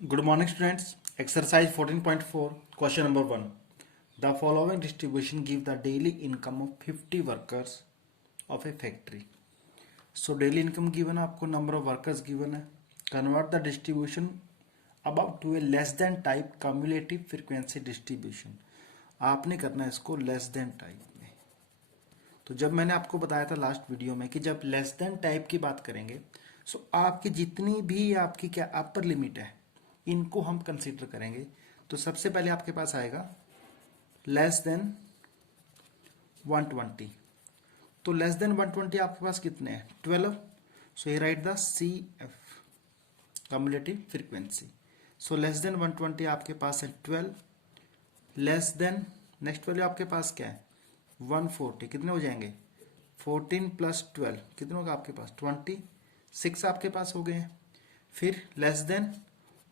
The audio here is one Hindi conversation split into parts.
Good morning, students. Exercise 14.4, question number 1. The following distribution give the daily income of 50 workers of a factory. So daily income given है आपको, number of workers given है. Convert the distribution above to a less than type cumulative frequency distribution. आपने करना है इसको less than type में. तो जब मैंने आपको बताया था लास्ट वीडियो में कि जब लेस देन टाइप की बात करेंगे, सो आपकी जितनी भी आपकी क्या अपर लिमिट है इनको हम कंसीडर करेंगे. तो सबसे पहले आपके पास आएगा लेस देन 120. तो लेस देन 120 आपके पास कितने हैं? 12. सो ये right the C F cumulative frequency. So less than 120 आपके पास है 12. लेस देन नेक्स्ट वैल्यू आपके पास क्या है? 140. कितने हो जाएंगे? 14 प्लस 12 कितने होगा आपके पास? 26 आपके पास हो गए हैं. फिर लेस देन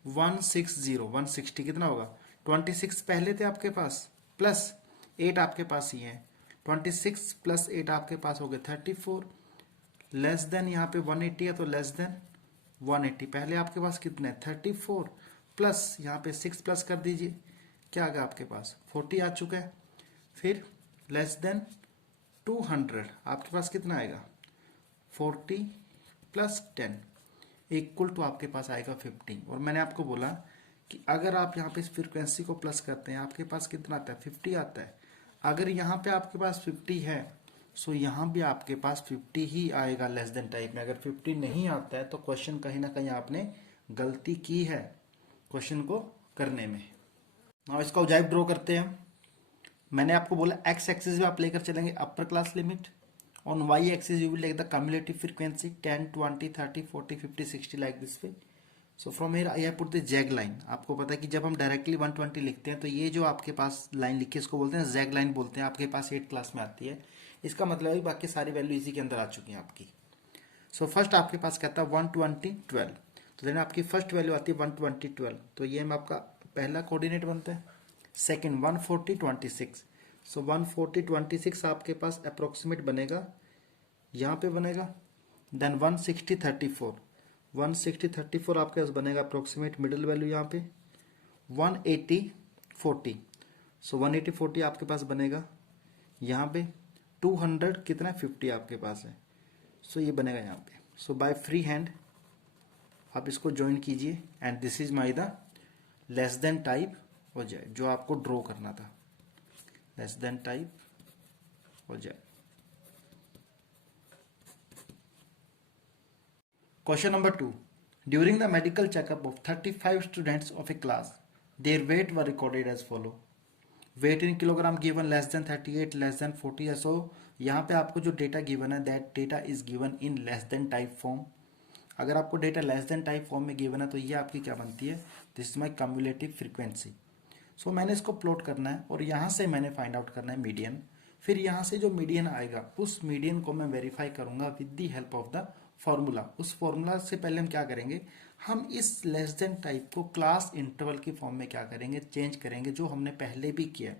160 कितना होगा? 26 पहले थे आपके पास, प्लस 8 आपके पास ही है. 26 प्लस 8 आपके पास हो गए 34. लेस देन यहाँ पे 180 है तो लेस देन 180 पहले आपके पास कितने? 34 प्लस यहाँ पे 6 प्लस कर दीजिए, क्या आ गया आपके पास? 40 आ चुका है. फिर लेस देन 200 आपके पास कितना आएगा? 40 प्लस 10 इक्वल टू आपके पास आएगा 15. और मैंने आपको बोला कि अगर आप यहाँ पे इस फ्रीक्वेंसी को प्लस करते हैं आपके पास कितना आता है? 50 आता है. अगर यहाँ पे आपके पास 50 है सो यहाँ भी आपके पास 50 ही आएगा लेस देन टाइप में. अगर 50 नहीं आता है तो क्वेश्चन कहीं ना कहीं आपने गलती की है क्वेश्चन को करने में. अब इसका उजाइब ड्रॉ करते हैं. मैंने आपको बोला एक्स एक्सिस भी आप लेकर चलेंगे upper class limit. On y-axis you will take the cumulative frequency 10, 20, 30, 40, 50, 60 like this way. So from here I have put the zag line. आपको पता है कि जब हम डायरेक्टली 120 लिखते हैं तो ये जो आपके पास लाइन लिखी है इसको बोलते हैं जैग लाइन बोलते हैं. आपके पास 8 क्लास में आती है. इसका मतलब है बाकी सारी वैल्यू इसी के अंदर आ चुकी हैं आपकी. सो फर्स्ट आपके पास कहता है 120 12. तो देन आपकी फर्स्ट वैल्यू आती है 120 12. तो ये में आपका पहला कोऑर्डिनेट बनता है. सेकेंड 140 26. सो 140 26 आपके पास अप्रोक्सीमेट बनेगा, यहाँ पे बनेगा. देन 160 34 160 34 आपके पास बनेगा अप्रोक्सीमेट मिडिल वैल्यू यहाँ पे. 180 40. सो 180 40 आपके पास बनेगा यहाँ पे. 200 कितना? 50 आपके पास है. सो ये बनेगा यहाँ पे. सो बाय फ्री हैंड आप इसको ज्वाइन कीजिए and this is my the less than type हो जाए जो आपको ड्रॉ करना था. लेस देन टाइप हो जाए. Question number 2. During the medical checkup of 35 students of a class, their weight were recorded as follow. Weight in kilogram given less than 38, less than 40 है. So यहाँ पे आपको जो डेटा गिवन है that data is given in less than type form. अगर आपको data less than type form में गिवन है तो ये आपकी क्या बनती है? This is my cumulative frequency. So मैंने इसको प्लॉट करना है और यहाँ से मैंने फाइंड आउट करना है मीडियन. फिर यहाँ से जो मीडियन आएगा उस मीडियन को मैं वेरीफाई करूंगा with the help of the formula. उस फॉर्मूला से पहले हम क्या करेंगे? हम इस लेस देन टाइप को क्लास इंटरवल की फॉर्म में क्या करेंगे? चेंज करेंगे, जो हमने पहले भी किया है.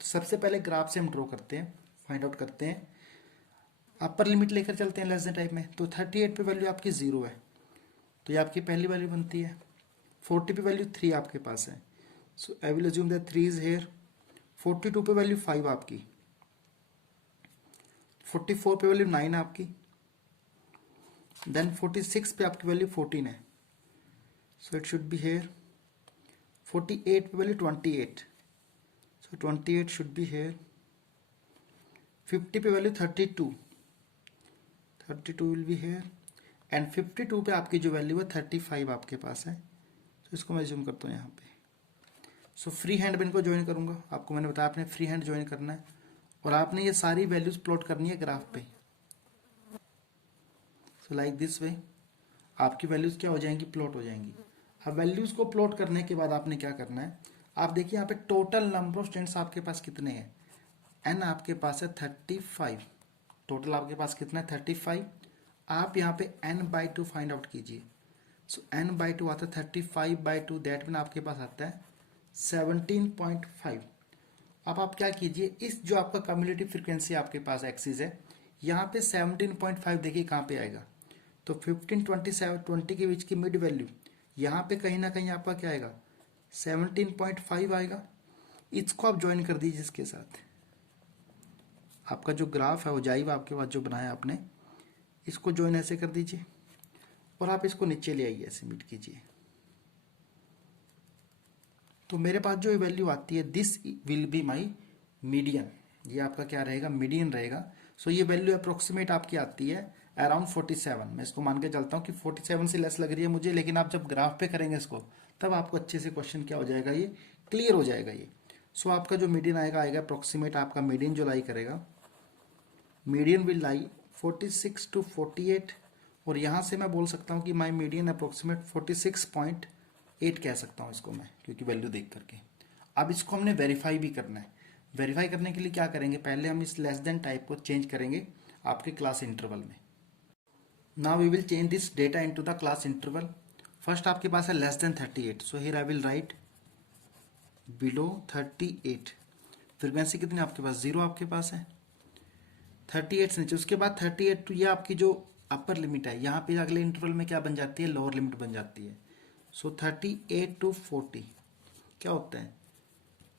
तो सबसे पहले ग्राफ से हम ड्रॉ करते हैं, फाइंड आउट करते हैं. अपर लिमिट लेकर चलते हैं लेस देन टाइप में. तो 38 पे वैल्यू आपकी 0 है तो ये आपकी पहली वैल्यू बनती है. 40 पे वैल्यू 3 आपके पास है. So I will assume that 3 is here. 42 पे वैल्यू 5 आपकी. 44 पे वैल्यू 9 आपकी. देन 46 पे आपकी वैल्यू 14 है. So it should be here. 48 पे value 28. So 28 should be here. 50 पे value 32. 32 will be here. And 52 पे आपकी जो वैल्यू है 35 आपके पास है. तो इसको मैं जूम करता हूँ यहाँ पे. सो फ्री हैंड में इनको ज्वाइन करूँगा. आपको मैंने बताया आपने फ्री हैंड ज्वाइन करना है और आपने ये सारी वैल्यूज प्लॉट करनी है ग्राफ पे. सो लाइक दिस वे आपकी वैल्यूज क्या हो जाएंगी? प्लॉट हो जाएंगी. अब वैल्यूज को प्लॉट करने के बाद आपने क्या करना है? आप देखिए यहाँ पे टोटल नंबर ऑफ स्टूडेंट्स आपके पास कितने हैं? एन आपके पास है 35. टोटल आपके पास कितना है? 35. आप यहाँ पे n बाई 2 फाइंड आउट कीजिए. सो n बाई 2 आता है 35 बाई 2. दैट मीन आपके पास आता है 17.5. अब आप क्या कीजिए, इस जो आपका कम्युलेटिव फ्रीक्वेंसी आपके पास एक्सिस है यहाँ पे 17.5 देखिए कहाँ पे आएगा. तो 15 27 20 के बीच की मिड वैल्यू यहाँ पे कहीं ना कहीं आपका क्या आएगा 17.5 आएगा। इसको आप ज्वाइन कर दीजिए इसके साथ। आपका जो ग्राफ है वो जाइए आपके पास जो बनाया आपने, इसको ज्वाइन ऐसे कर दीजिए और आप इसको नीचे ले आइए, ऐसे मीट कीजिए। तो मेरे पास जो वैल्यू आती है this will be my median, ये आपका क्या रहेगा मीडियन रहेगा। सो ये वैल्यू अप्रोक्सीमेट आपकी आती है अराउंड 47। मैं इसको मान के चलता हूँ कि 47 से लेस लग रही है मुझे, लेकिन आप जब ग्राफ पे करेंगे इसको तब आपको अच्छे से क्वेश्चन क्या हो जाएगा, ये क्लियर हो जाएगा ये। सो आपका जो मीडियन आएगा अप्रोक्सीमेट आपका मीडियन जो लाई करेगा, मीडियन विल लाई 46 to 48, और यहाँ से मैं बोल सकता हूँ कि माई मीडियन अप्रोक्सीमेट 46.8 कह सकता हूँ इसको मैं, क्योंकि वैल्यू देख करके। अब इसको हमने वेरीफाई भी करना है। वेरीफाई करने के लिए क्या करेंगे, पहले हम इस लेस देन टाइप को चेंज करेंगे आपके क्लास इंटरवल में। Now we will change this data into the class interval. First आपके पास है less than 38, so here I will write below 38। Frequency कितनी आपके पास, 0 आपके पास है 38 से नीचे। उसके बाद 38 तो ये आपकी जो अपर लिमिट है, यहाँ पे अगले इंटरवल में क्या बन जाती है, लोअर लिमिट बन जाती है। सो 38 to 40 क्या होता है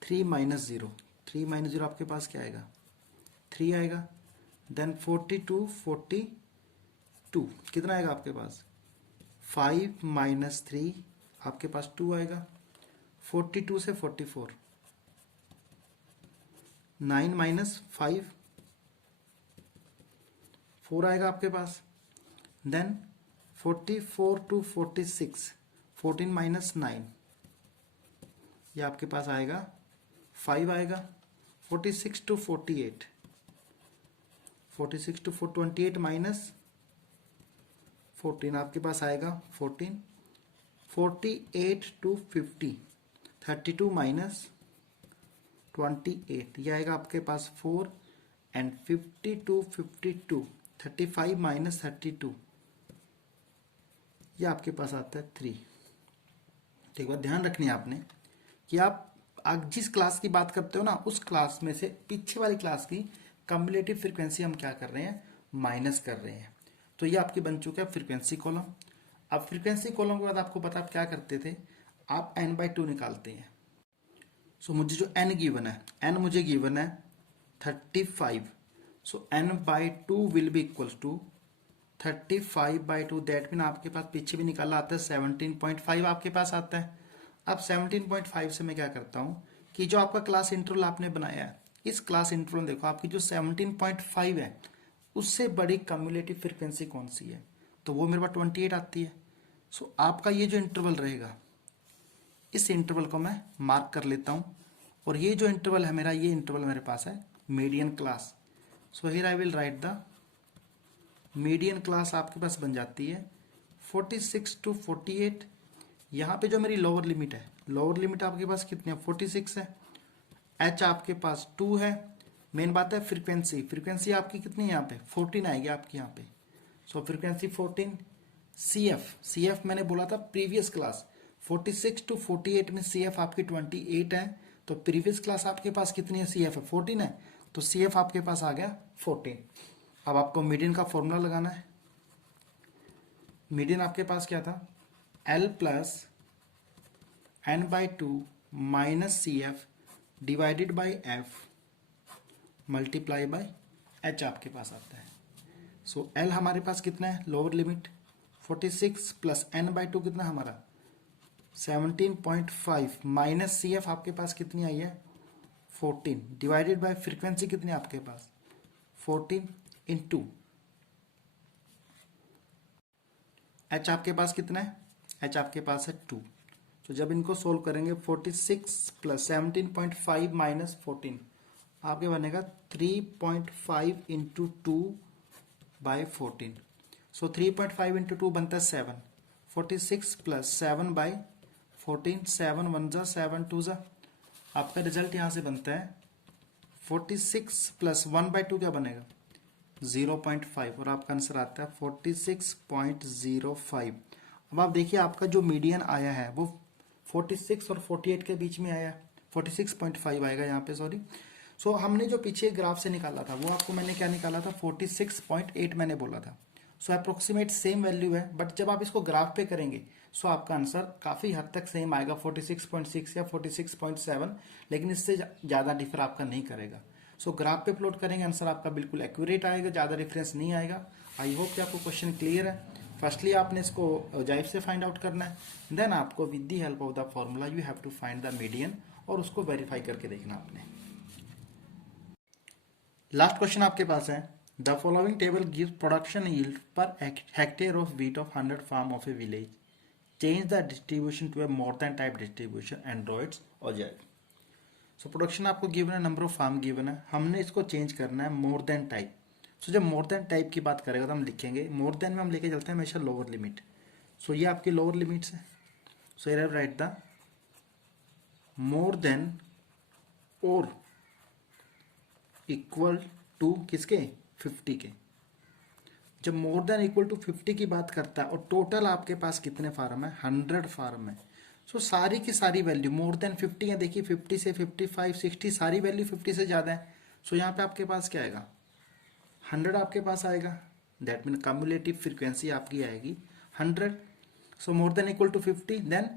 3 - 0, 3 - 0 आपके पास क्या आएगा 3 आएगा। देन 40 to 42 कितना आएगा आपके पास 5 - 3 आपके पास 2 आएगा। 42 से 44 9 - 5 4 आएगा आपके पास। देन 44 to 46 14 - 9 ये आपके पास आएगा 5 आएगा। 46 to 48 46 to 28 - 14 आपके पास आएगा 14। 48 to 50 32 - 28 ये आएगा आपके पास 4। एंड 50 to 52 35 - 32 ये आपके पास आता है 3। तो एक बात ध्यान रखनी है आपने कि आप जिस क्लास की बात करते हो ना, उस क्लास में से पीछे वाली क्लास की कम्युलेटिव फ्रीक्वेंसी हम क्या कर रहे हैं, माइनस कर रहे हैं। तो ये आपके बन चुका है फ्रीक्वेंसी कॉलम। अब फ्रीक्वेंसी कॉलम के बाद आपको पता आप क्या करते थे, आप n/2 निकालते हैं। सो मुझे जो n गिवन है, n मुझे गिवन है 35। So n/2 will be equal to 35/2। That mean आपके पास पीछे भी निकाला आता है 17.5 आपके पास आता है। अब 17.5 से मैं क्या करता हूँ कि जो आपका क्लास इंटरवल आपने बनाया है, इस क्लास इंटरवल देखो आपकी जो 17.5 है उससे बड़ी कम्युलेटिव फ्रीक्वेंसी कौन सी है, तो वो मेरे पास 28 आती है। सो आपका ये जो इंटरवल रहेगा, इस इंटरवल को मैं मार्क कर लेता हूँ, और ये जो इंटरवल है मेरा, ये इंटरवल मेरे पास है median class. So here I will right the median class आपके पास बन जाती है 46 to 48। यहाँ पे जो मेरी लोअर लिमिट है, लोअर लिमिट आपके पास कितनी है 46 है। एच आपके पास 2 है। मेन बात है फ्रीक्वेंसी, फ्रीक्वेंसी आपकी कितनी है यहाँ पे 14 आएगी आपकी यहाँ पे। सो फ्रीक्वेंसी 14। सी एफ मैंने बोला था प्रीवियस क्लास 46 to 48 में सी एफ आपकी 28 है। तो प्रीवियस क्लास आपके पास कितनी है, सी एफ है 14 है, तो सी एफ आपके पास आ गया 14। अब आपको मीडियन का फॉर्मूला लगाना है। मीडियन आपके पास क्या था, L plus n/2 minus C F divided by F multiply by H आपके पास आता है। सो L हमारे पास कितना है, लोअर लिमिट 46 प्लस n/2 कितना हमारा 17.5 माइनस सी एफ आपके पास कितनी आई है 14 डिवाइडेड बाय फ्रीक्वेंसी कितनी आपके पास 14 इंटू एच आपके पास कितना है, एच आपके पास है 2। तो जब इनको सोल्व करेंगे 46 प्लस 17.5 माइनस 14 आपके बनेगा 3.5 इंटू 2 बाई 14। सो 3.5 इंटू 2 बनता है 7। 46 प्लस 7 बाई 14, 7 1 जा 7 2 जा, आपका रिजल्ट यहाँ से बनता है 46 प्लस 1/2 क्या बनेगा 0.5, और आपका आंसर आता है 46.05। अब आप देखिए आपका जो मीडियन आया है वो 46 और 48 के बीच में आया, 46.5 आएगा यहाँ पे, सॉरी। सो हमने जो पीछे ग्राफ से निकाला था वो आपको मैंने क्या निकाला था 46.8 मैंने बोला था। सो अप्रोक्सीमेट सेम वैल्यू है, बट जब आप इसको ग्राफ पे करेंगे सो आपका आंसर काफ़ी हद तक सेम आएगा 46.6 या 46.7, लेकिन इससे ज़्यादा डिफर आपका नहीं करेगा। सो ग्राफ पे प्लॉट करेंगे आंसर आपका बिल्कुल एक्यूरेट आएगा, ज़्यादा डिफरेंस नहीं आएगा। आई होप कि आपको क्वेश्चन क्लियर है। फर्स्टली आपने इसको जाइफ से फाइंड आउट करना है, देन आपको with the help of the formula you have to find the median और उसको वेरीफाई करके देखना आपने। लास्ट क्वेश्चन आपके पास है, the following table gives production yield per hectare of wheat of 100 farm of a village, change the distribution to a more than type distribution, एंड्रॉइड्स और जेड। सो प्रोडक्शन आपको गिवन है, नंबर ऑफ फार्म गिवन है, हमने इसको चेंज करना है मोर देन टाइप। सो जब मोर देन टाइप की बात करेगा तो हम लिखेंगे मोर देन में हम लेके चलते हैं हमेशा लोअर लिमिट। सो ये आपकी लोअर लिमिट्स है। सो here I right the more than or equal to किसके, 50 के। जब मोर देन इक्वल टू 50 की बात करता है और टोटल आपके पास कितने फार्म है, 100 फार्म है। सो सारी की सारी वैल्यू मोर देन 50 है। देखिए 50 से 55 60 सारी वैल्यू 50 से ज़्यादा है। सो यहाँ पे आपके पास क्या आएगा, 100 आपके पास आएगा। दैट मीन कम्युलेटिव फ्रीक्वेंसी आपकी आएगी 100। So more than equal to 50, then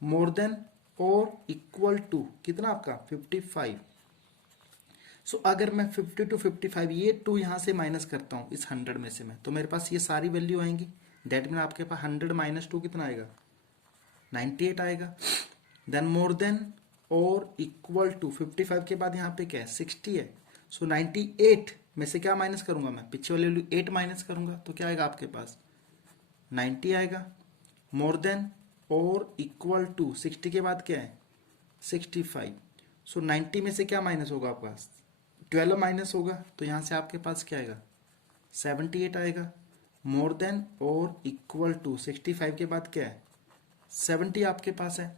more than or equal to कितना आपका 55। सो अगर मैं 50 to 55 ये 2 यहाँ से माइनस करता हूँ इस 100 में से मैं, तो मेरे पास ये सारी वैल्यू आएंगी। दैट मीन आपके पास 100 माइनस 2 कितना आएगा, 98 आएगा। Then more than or equal to 55 के बाद यहाँ पे क्या है 60 है। सो 98 में से क्या माइनस करूंगा मैं, पीछे वाली वैल्यू 8 माइनस करूंगा, तो क्या आएगा आपके पास 90 आएगा। मोर देन और इक्वल टू 60 के बाद क्या है 65। सो 90 में से क्या माइनस होगा आपके पास 12 माइनस होगा, तो यहाँ से आपके पास क्या आएगा 78 आएगा। मोर देन और इक्वल टू 65 के बाद क्या है 70 आपके पास है।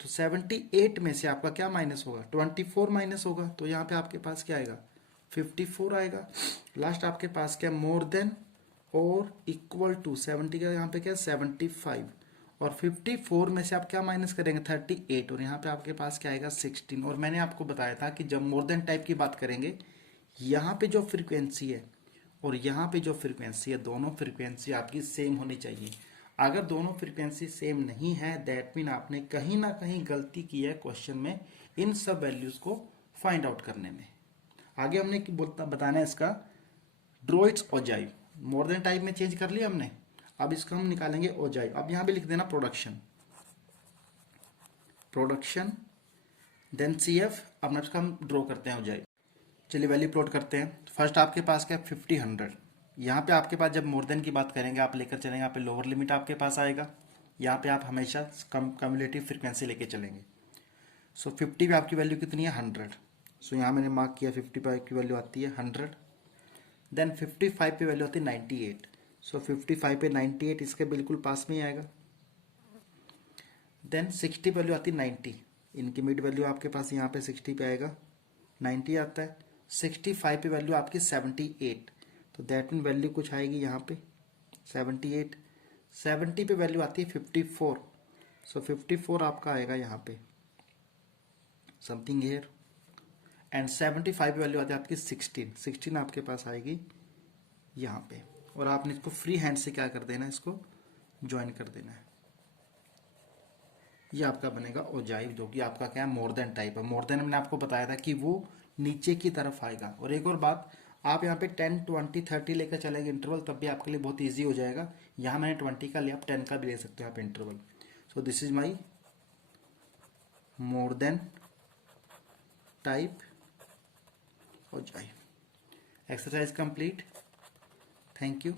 तो 78 में से आपका क्या माइनस होगा 24 माइनस होगा, तो यहाँ पे आपके पास क्या आएगा 54 आएगा। लास्ट आपके पास क्या मोर देन और इक्वल टू 70 का यहाँ पे क्या 75 और 54 में से आप क्या माइनस करेंगे 38 और यहाँ पे आपके पास क्या आएगा 16। और मैंने आपको बताया था कि जब मोर देन टाइप की बात करेंगे यहाँ पे जो फ्रीक्वेंसी है और यहाँ पे जो फ्रीक्वेंसी है दोनों फ्रीक्वेंसी आपकी सेम होनी चाहिए। अगर दोनों फ्रीक्वेंसी सेम नहीं है दैट मीन आपने कहीं ना कहीं गलती की है क्वेश्चन में इन सब वैल्यूज को फाइंड आउट करने में। आगे हमने बताना है इसका ड्रोइड्स ओजाइव। मोर देन टाइप में चेंज कर लिया हमने, अब इसका हम निकालेंगे ओजाइव। अब यहां पे लिख देना प्रोडक्शन देन CF। अब इसका हम ड्रॉ करते हैं ओजाइव। चलिए वैल्यू प्लॉट करते हैं। फर्स्ट आपके पास क्या 50 100, यहाँ पे आपके पास जब मोर देन की बात करेंगे आप लेकर चलेंगे, यहाँ पे लोअर लिमिट आपके पास आएगा, यहाँ पे आप हमेशा कम्युलेटिव फ्रीक्वेंसी लेके चलेंगे। सो 50 पे आपकी वैल्यू कितनी है 100। सो यहाँ मैंने मार्क किया 50 पे की वैल्यू आती है 100। देन 55 पे वैल्यू आती है 98। सो 55 पे 98 इसके बिल्कुल पास में ही आएगा। देन 60 वैल्यू आती है 90, इनकी मिड वैल्यू आपके पास यहाँ पे 60 पे आएगा 90 आता है। 65 पे वैल्यू आपकी 78, तो दैट मीन वैल्यू कुछ आएगी यहाँ पे 78। 70 पे वैल्यू आती है 54। सो 54 आपका आएगा यहाँ पे समथिंग हेयर। एंड 75 पे वैल्यू आती है आपकी 16 आपके पास आएगी यहाँ पे। और आपने इसको फ्री हैंड से क्या कर देना है, इसको ज्वाइन कर देना है। ये आपका बनेगा ओजाइव, जो कि आपका क्या है मोर देन टाइप है। मोर देन मैंने आपको बताया था कि वो नीचे की तरफ आएगा। और एक और बात, आप यहाँ पे 10 20 30 लेकर चलेंगे इंटरवल, तब भी आपके लिए बहुत इजी हो जाएगा। यहाँ मैंने 20 का लिया, आप 10 का भी ले सकते हो यहाँ पे interval. So this is my more than type ogive. Exercise complete. Thank you.